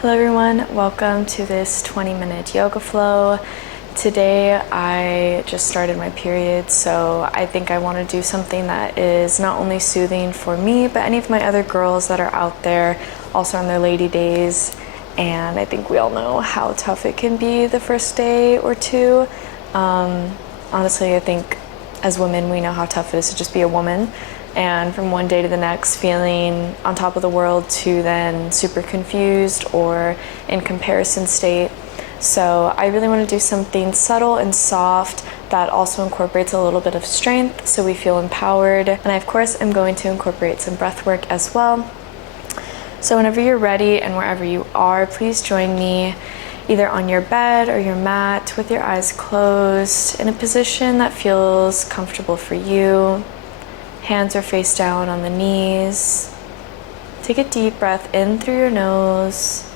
Hello everyone, welcome to this 20-minute yoga flow. Today I just started my period, so I think I want to do something that is not only soothing for me, but any of my other girls that are out there also on their lady days. And I think we all know how tough it can be the first day or two. Honestly, I think as women we know how tough it is to just be a woman. And from one day to the next feeling on top of the world to then super confused or in comparison state. So I really want to do something subtle and soft that also incorporates a little bit of strength so we feel empowered. And I of course am going to incorporate some breath work as well. So whenever you're ready and wherever you are, please join me either on your bed or your mat with your eyes closed in a position that feels comfortable for you. Hands are face down on the knees. Take a deep breath in through your nose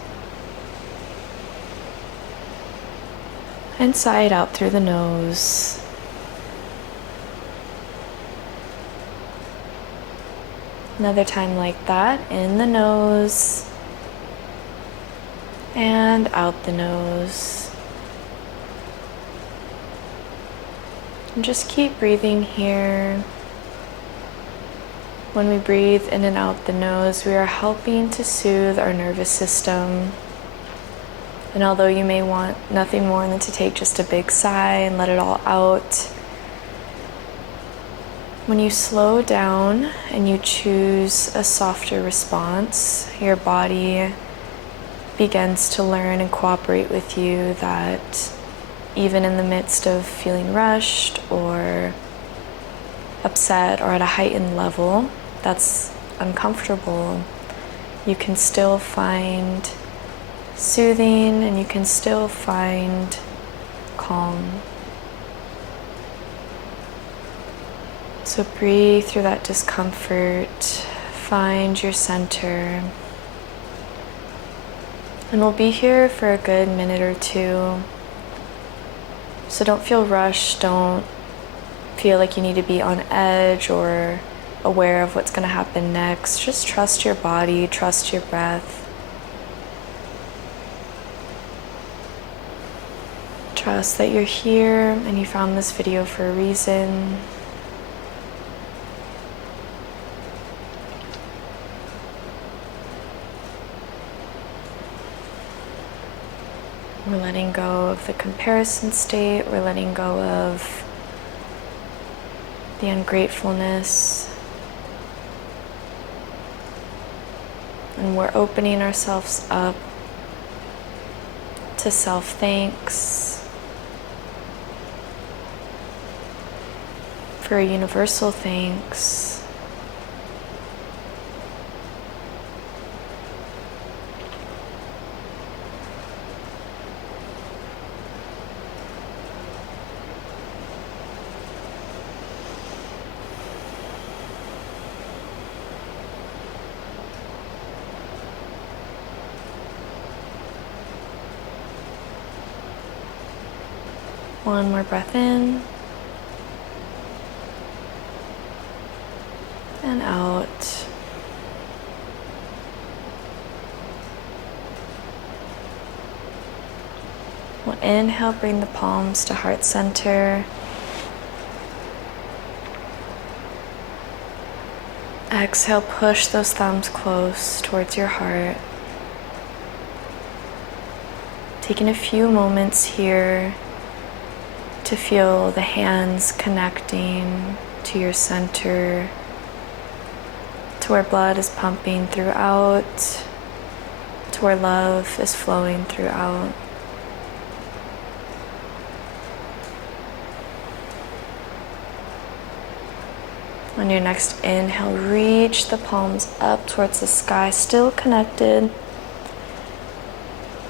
and sigh it out through the nose. Another time like that, in the nose and out the nose. And just keep breathing here. When we breathe in and out the nose, we are helping to soothe our nervous system. And although you may want nothing more than to take just a big sigh and let it all out, when you slow down and you choose a softer response, your body begins to learn and cooperate with you that even in the midst of feeling rushed or upset or at a heightened level that's uncomfortable, you can still find soothing and you can still find calm. So breathe through that discomfort, find your center, and we'll be here for a good minute or two. So don't feel rushed, don't feel like you need to be on edge or aware of what's going to happen next. Just trust your body, trust your breath. Trust that you're here and you found this video for a reason. We're letting go of the comparison state. We're letting go of the ungratefulness. And we're opening ourselves up to self-thanks for a universal thanks. One more breath in and out. We'll inhale, bring the palms to heart center. Exhale, push those thumbs close towards your heart. Taking a few moments here to feel the hands connecting to your center, to where blood is pumping throughout, to where love is flowing throughout. On your next inhale, reach the palms up towards the sky, still connected.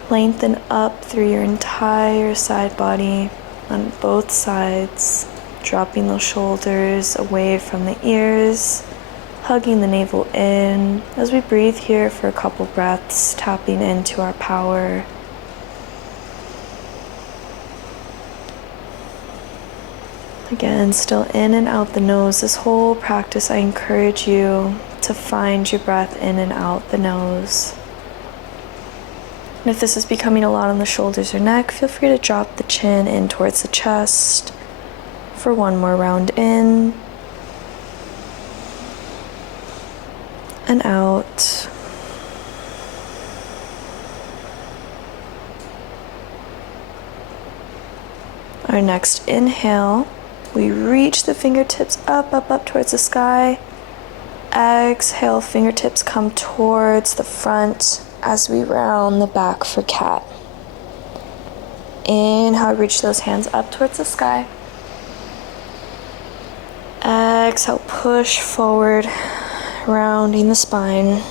Lengthen up through your entire side body on both sides, dropping those shoulders away from the ears, hugging the navel in as we breathe here for a couple breaths, tapping into our power. Again, still in and out the nose. This whole practice, I encourage you to find your breath in and out the nose. And if this is becoming a lot on the shoulders or neck, feel free to drop the chin in towards the chest for one more round in and out. Our next inhale, we reach the fingertips up towards the sky. Exhale, fingertips come towards the front as we round the back for cat. Inhale, reach those hands up towards the sky. Exhale, push forward, rounding the spine.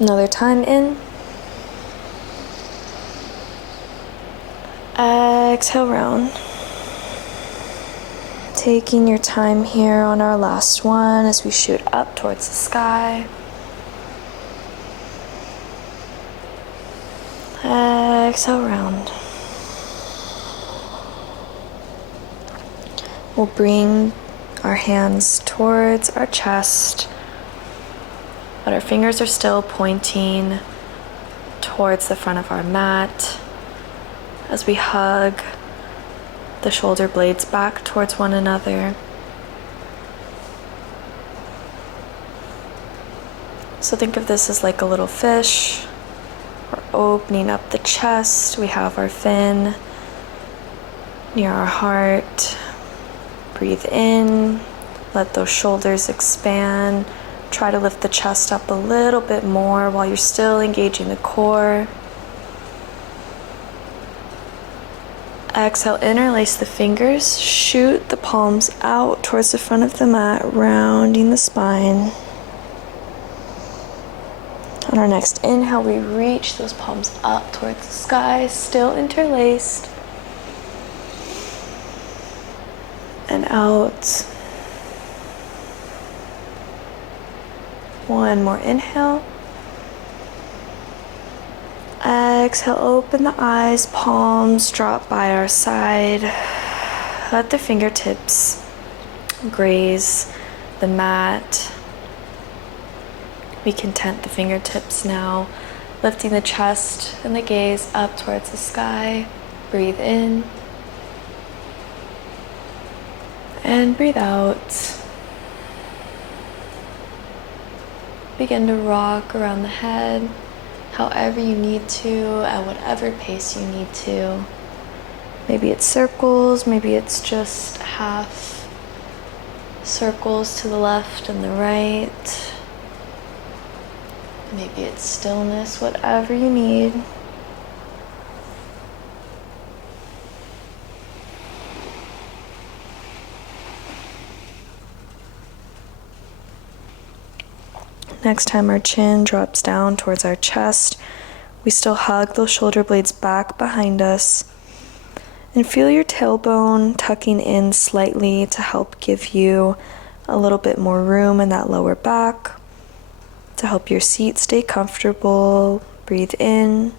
Another time in. Exhale, round. Taking your time here on our last one as we shoot up towards the sky. Exhale, round. We'll bring our hands towards our chest, but our fingers are still pointing towards the front of our mat as we hug the shoulder blades back towards one another. So think of this as like a little fish. We're opening up the chest. We have our fin near our heart. Breathe in, let those shoulders expand. Try to lift the chest up a little bit more while you're still engaging the core. Exhale, interlace the fingers, shoot the palms out towards the front of the mat, rounding the spine. On our next inhale, we reach those palms up towards the sky, still interlaced. And out. One more inhale. Exhale, open the eyes, palms drop by our side. Let the fingertips graze the mat. We can tent the fingertips now, lifting the chest and the gaze up towards the sky. Breathe in. And breathe out. Begin to rock around the head, however you need to, at whatever pace you need to. Maybe it's circles, maybe it's just half circles to the left and the right. Maybe it's stillness, whatever you need. Next time our chin drops down towards our chest, we still hug those shoulder blades back behind us. And feel your tailbone tucking in slightly to help give you a little bit more room in that lower back, to help your seat stay comfortable. Breathe in.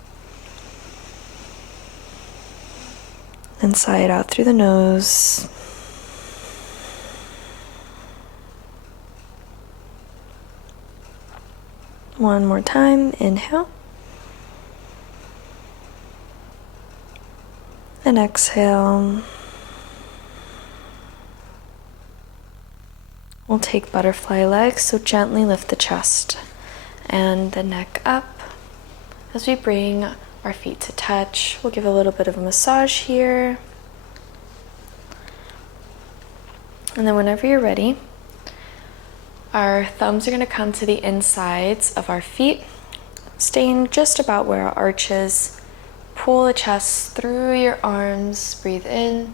And sigh it out through the nose. One more time, inhale. And exhale. We'll take butterfly legs, so gently lift the chest and the neck up. As we bring our feet to touch, we'll give a little bit of a massage here. And then whenever you're ready, our thumbs are going to come to the insides of our feet, staying just about where our arch is. Pull the chest through your arms. Breathe in.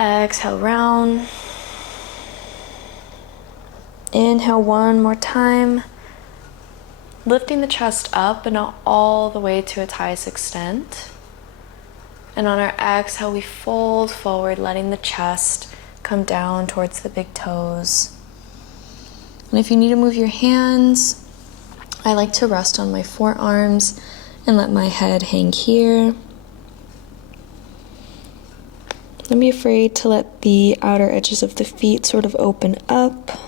Exhale, round. Inhale one more time. Lifting the chest up, but not all the way to its highest extent. And on our exhale, we fold forward, letting the chest come down towards the big toes. And if you need to move your hands, I like to rest on my forearms and let my head hang here. Don't be afraid to let the outer edges of the feet sort of open up.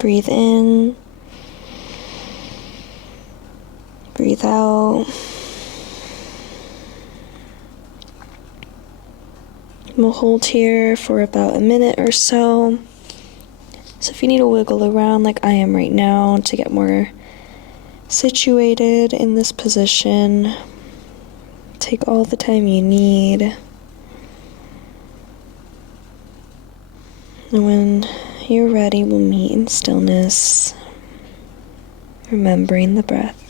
Breathe in. breathe out. We'll hold here for about a minute or so. So if you need to wiggle around like I am right now to get more situated in this position, take all the time you need. And when you're ready, we'll meet in stillness, remembering the breath.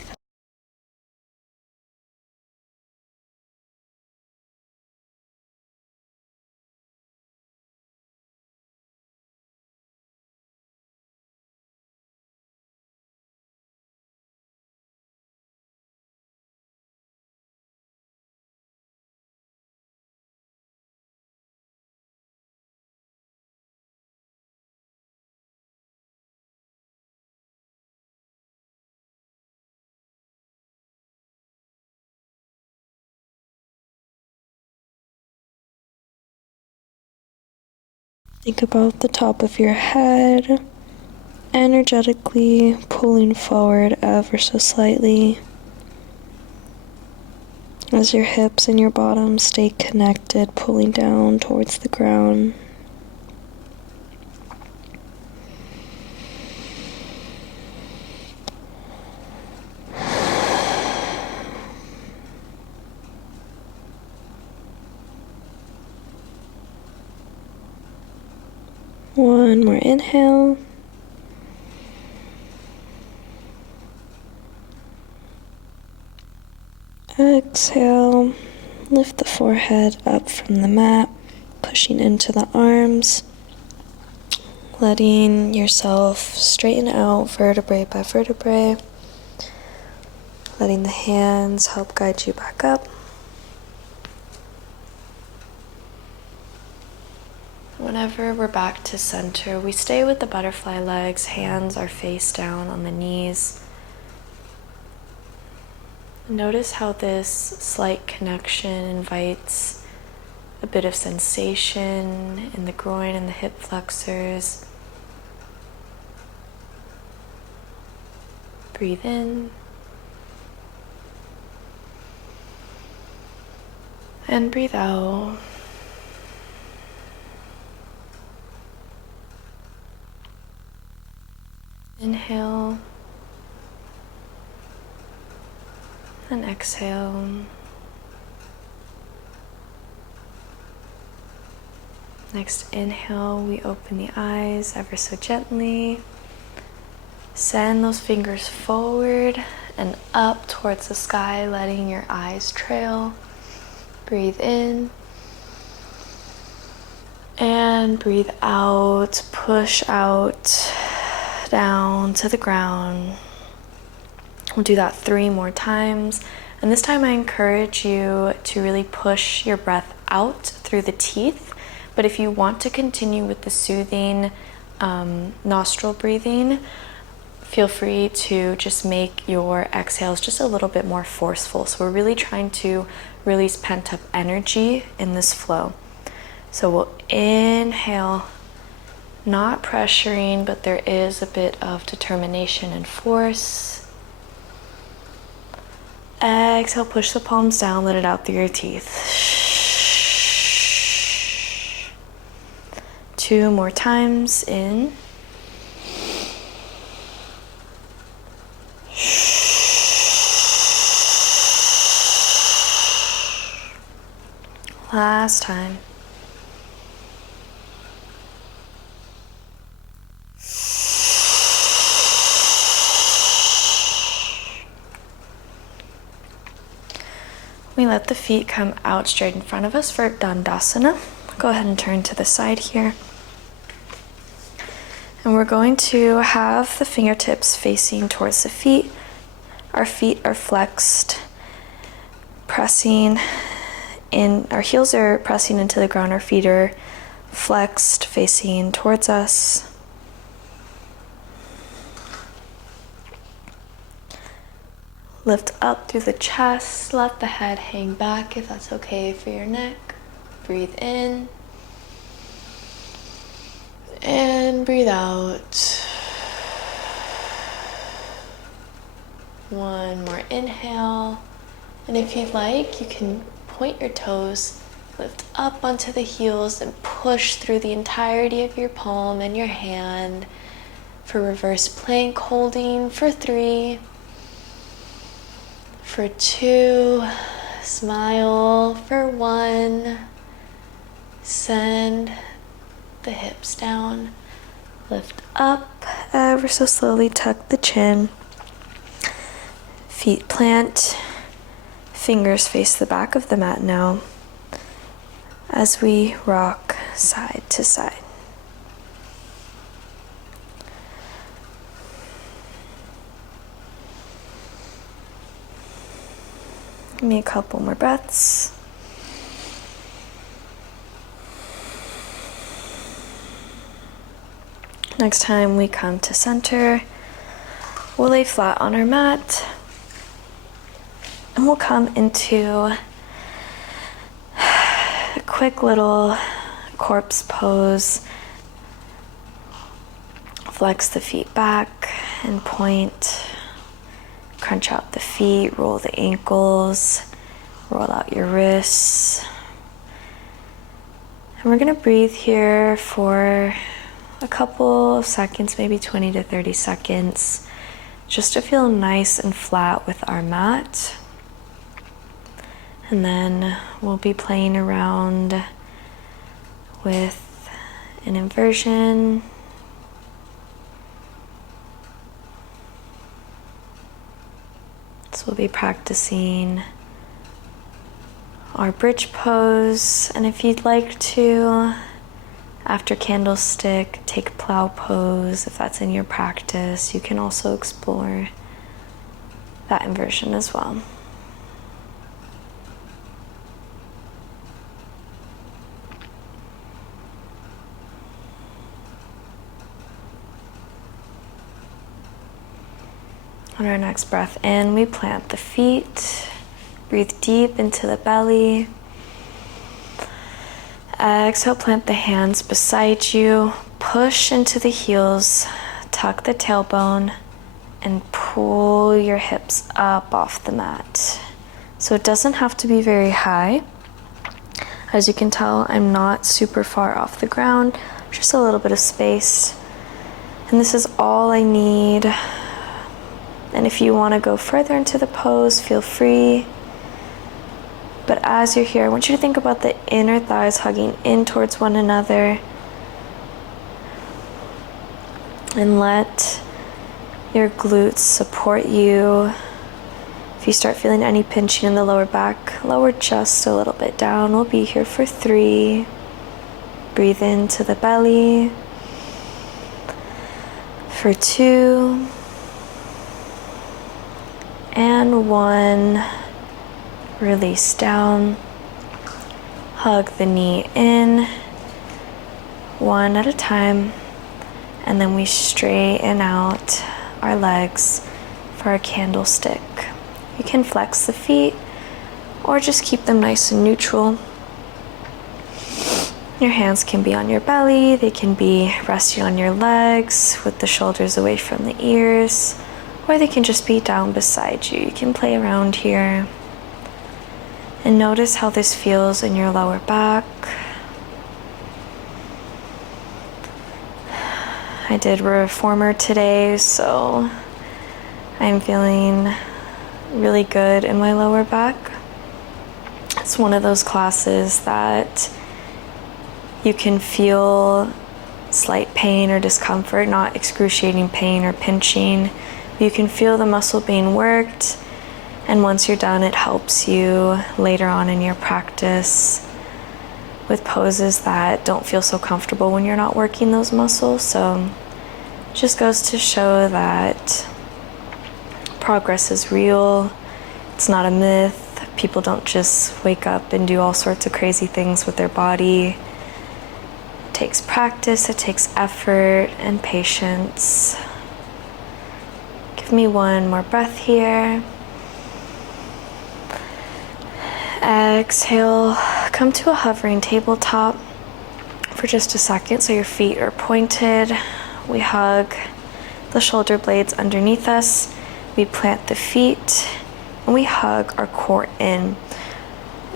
Think about the top of your head, energetically pulling forward ever so slightly as your hips and your bottom stay connected, pulling down towards the ground. One more inhale. Exhale. Lift the forehead up from the mat, pushing into the arms, letting yourself straighten out vertebrae by vertebrae, letting the hands help guide you back up. Whenever we're back to center, we stay with the butterfly legs, hands are face down on the knees. Notice how this slight connection invites a bit of sensation in the groin and the hip flexors. Breathe in. And breathe out. Inhale. And exhale. Next inhale, we open the eyes ever so gently. Send those fingers forward and up towards the sky, letting your eyes trail. Breathe in. And breathe out. Push out down to the ground. We'll do that 3 more times. And this time I encourage you to really push your breath out through the teeth. But if you want to continue with the soothing nostril breathing, feel free to just make your exhales just a little bit more forceful. So we're really trying to release pent-up energy in this flow. So we'll inhale, not pressuring, but there is a bit of determination and force. Exhale, push the palms down, let it out through your teeth. 2 more times, in. Last time. We let the feet come out straight in front of us for Dandasana. Go ahead and turn to the side here. And we're going to have the fingertips facing towards the feet. Our feet are flexed, pressing in. Our heels are pressing into the ground. Our feet are flexed, facing towards us. Lift up through the chest. Let the head hang back if that's okay for your neck. Breathe in. And breathe out. One more inhale. And if you'd like, you can point your toes, lift up onto the heels, and push through the entirety of your palm and your hand for reverse plank holding for 3, for 2, smile for 1, send the hips down, lift up ever so slowly, tuck the chin, feet plant, fingers face the back of the mat now as we rock side to side. Give me a couple more breaths. Next time we come to center, we'll lay flat on our mat and we'll come into a quick little corpse pose. Flex the feet back and point. Crunch out the feet, roll the ankles, roll out your wrists. And we're gonna breathe here for a couple of seconds, maybe 20 to 30 seconds, just to feel nice and flat with our mat. And then we'll be playing around with an inversion. So we'll be practicing our bridge pose, and if you'd like to, after candlestick, take plow pose. If that's in your practice, you can also explore that inversion as well. On our next breath in, we plant the feet, breathe deep into the belly. Exhale, plant the hands beside you, push into the heels, tuck the tailbone, and pull your hips up off the mat. So it doesn't have to be very high. As you can tell, I'm not super far off the ground, just a little bit of space. And this is all I need. And if you want to go further into the pose, feel free. But as you're here, I want you to think about the inner thighs hugging in towards one another. And let your glutes support you. If you start feeling any pinching in the lower back, lower just a little bit down. We'll be here for 3. Breathe into the belly. For 2. And 1, release down, hug the knee in, 1 at a time, and then we straighten out our legs for our candlestick. You can flex the feet or just keep them nice and neutral. Your hands can be on your belly, they can be resting on your legs with the shoulders away from the ears, or they can just be down beside you. You can play around here. And notice how this feels in your lower back. I did reformer today, so I'm feeling really good in my lower back. It's one of those classes that you can feel slight pain or discomfort, not excruciating pain or pinching. You can feel the muscle being worked, and once you're done, it helps you later on in your practice with poses that don't feel so comfortable when you're not working those muscles. So it just goes to show that progress is real. It's not a myth. People don't just wake up and do all sorts of crazy things with their body. It takes practice, it takes effort and patience. Give me 1 more breath here. Exhale, come to a hovering tabletop for just a second so your feet are pointed. We hug the shoulder blades underneath us. we plant the feet, and we hug our core in.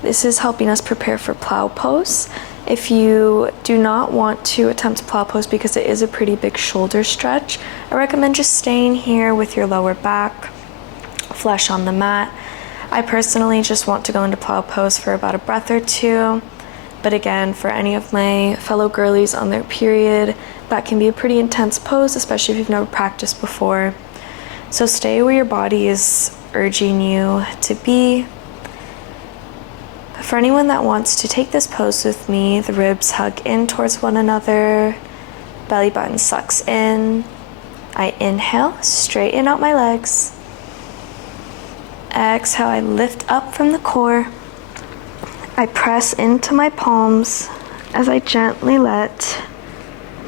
This is helping us prepare for plow pose. If you do not want to attempt plow pose because it is a pretty big shoulder stretch, I recommend just staying here with your lower back flush on the mat. I personally just want to go into plow pose for about a breath or two, but again, for any of my fellow girlies on their period, that can be a pretty intense pose, especially if you've never practiced before. So stay where your body is urging you to be. For anyone that wants to take this pose with me, the ribs hug in towards one another, belly button sucks in. I inhale, straighten out my legs. Exhale, I lift up from the core. I press into my palms as I gently let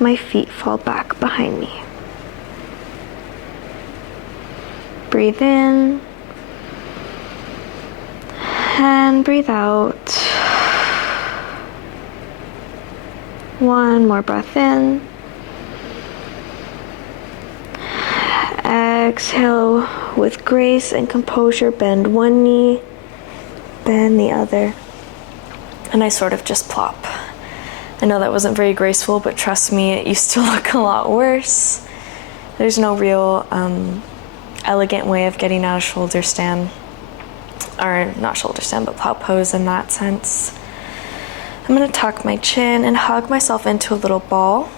my feet fall back behind me. Breathe in and breathe out. One more breath in. Exhale with grace and composure, bend one knee, bend the other, and I sort of just plop. I know that wasn't very graceful, but trust me, it used to look a lot worse. There's no real elegant way of getting out of shoulder stand, or not shoulder stand, but plow pose in that sense. I'm gonna tuck my chin and hug myself into a little ball.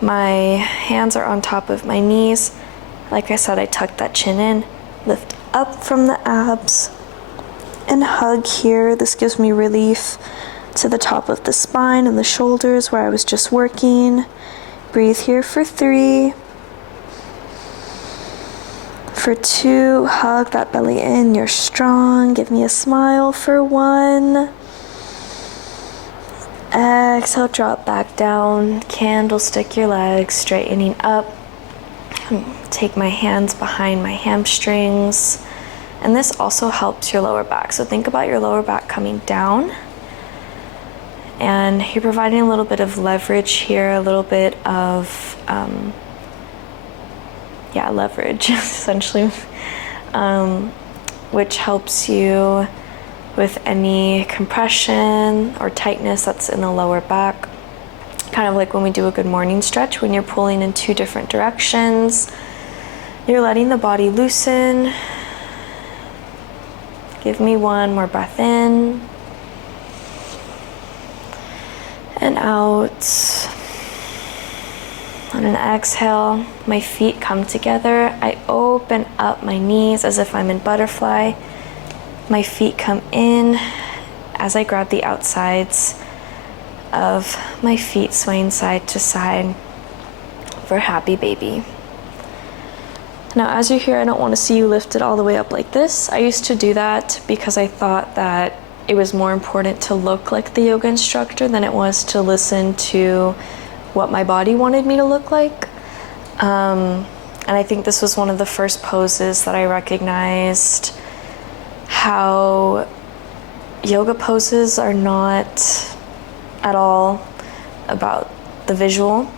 My hands are on top of my knees. Like I said, I tuck that chin in, lift up from the abs, and hug here. This gives me relief to the top of the spine and the shoulders where I was just working. Breathe here for 3. For 2, hug that belly in, you're strong. Give me a smile for 1. Exhale, drop back down, candlestick your legs, straightening up. Take my hands behind my hamstrings, and this also helps your lower back. So think about your lower back coming down, and you're providing a little bit of leverage here, a little bit of leverage essentially, which helps you with any compression or tightness that's in the lower back. Kind of like when we do a good morning stretch, when you're pulling in 2 different directions, you're letting the body loosen. Give me 1 more breath in and out. On an exhale, my feet come together. I open up my knees as if I'm in butterfly. My feet come in as I grab the outsides of my feet, swaying side to side for happy baby. Now, as you're here, I don't want to see you lifted all the way up like this. I used to do that because I thought that it was more important to look like the yoga instructor than it was to listen to what my body wanted me to look like. And I think this was one of the first poses that I recognized how yoga poses are not at all about the visual.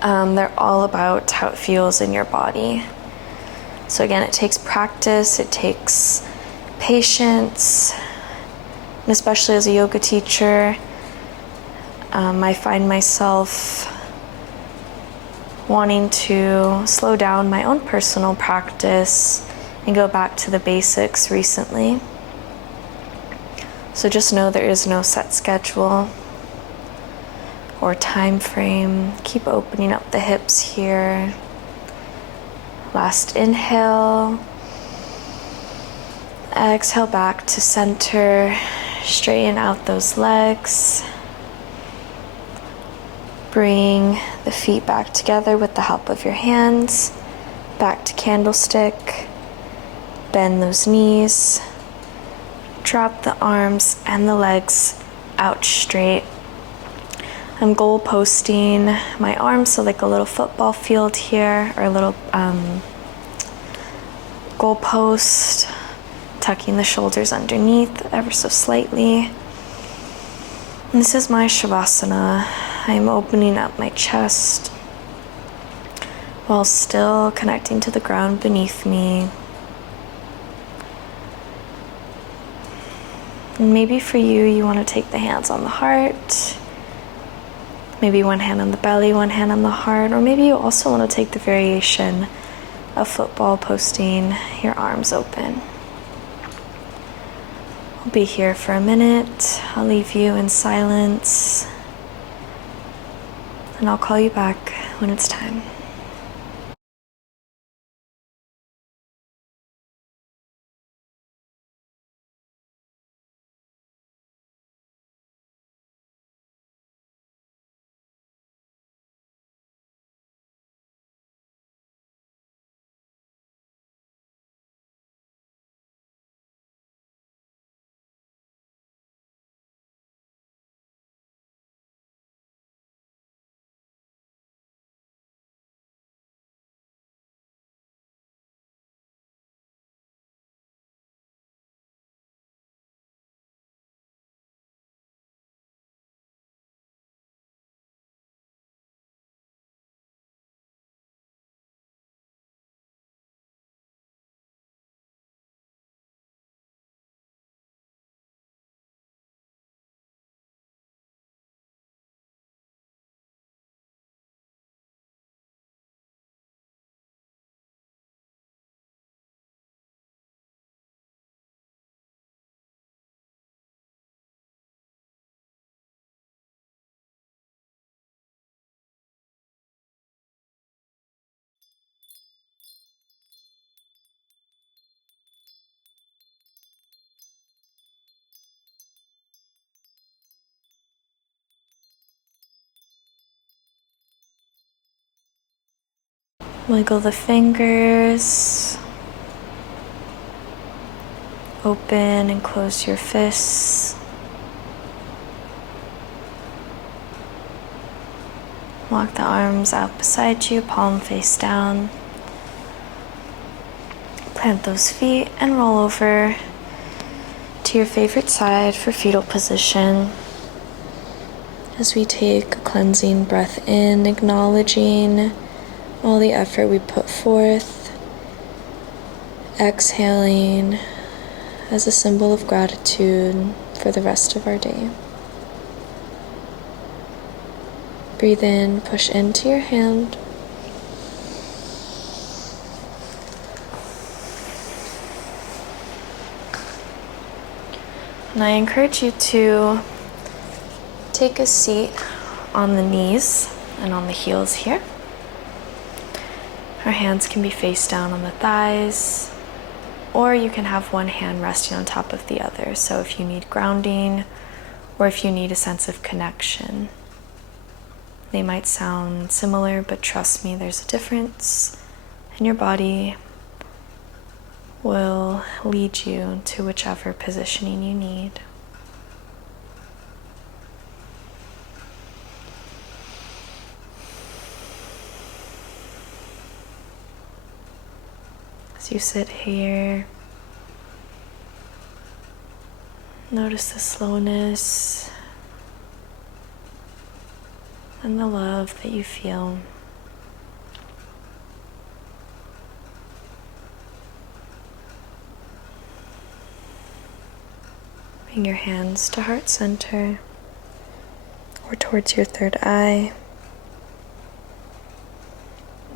They're all about how it feels in your body. So again, it takes practice, it takes patience, and especially as a yoga teacher, I find myself wanting to slow down my own personal practice and go back to the basics recently. So just know there is no set schedule or time frame. Keep opening up the hips here. Last inhale. Exhale back to center. Straighten out those legs. Bring the feet back together with the help of your hands. Back to candlestick. Bend those knees. Drop the arms and the legs out straight. I'm goal posting my arms, so like a little football field here, or a little goal post, tucking the shoulders underneath ever so slightly. And this is my Shavasana. I'm opening up my chest, while still connecting to the ground beneath me. And maybe for you, you want to take the hands on the heart, maybe one hand on the belly, one hand on the heart, or maybe you also want to take the variation of football, posting your arms open. I'll be here for a minute. I'll leave you in silence, and I'll call you back when it's time. Wiggle the fingers. Open and close your fists. Walk the arms out beside you, palm face down. Plant those feet and roll over to your favorite side for fetal position. As we take a cleansing breath in, acknowledging all the effort we put forth, exhaling as a symbol of gratitude for the rest of our day. Breathe in, push into your hand. And I encourage you to take a seat on the knees and on the heels here. Our hands can be face down on the thighs, or you can have one hand resting on top of the other. So if you need grounding, or if you need a sense of connection. They might sound similar, but trust me, there's a difference, and your body will lead you to whichever positioning you need. As you sit here, notice the slowness and the love that you feel. Bring your hands to heart center or towards your third eye.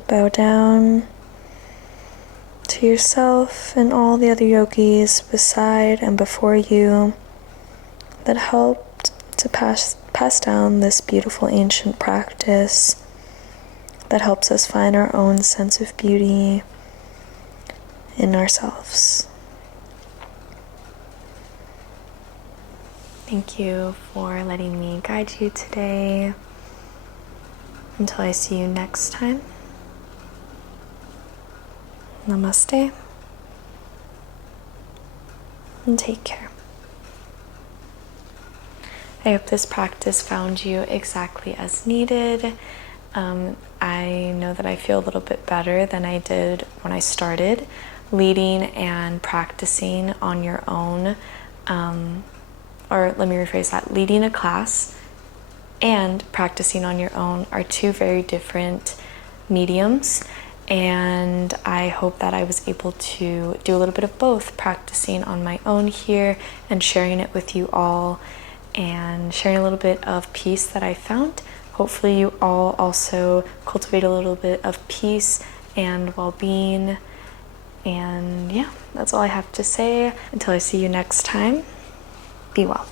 Bow down to yourself and all the other yogis beside and before you that helped to pass down this beautiful ancient practice that helps us find our own sense of beauty in ourselves. Thank you for letting me guide you today. Until I see you next time, namaste, and take care. I hope this practice found you exactly as needed. I know that I feel a little bit better than I did when I started leading and practicing on your own. Or let me rephrase that, leading a class and practicing on your own are two very different mediums. And I hope that I was able to do a little bit of both, practicing on my own here and sharing it with you all, and sharing a little bit of peace that I found. Hopefully you all also cultivate a little bit of peace and well-being. And yeah, that's all I have to say. Until I see you next time, be well.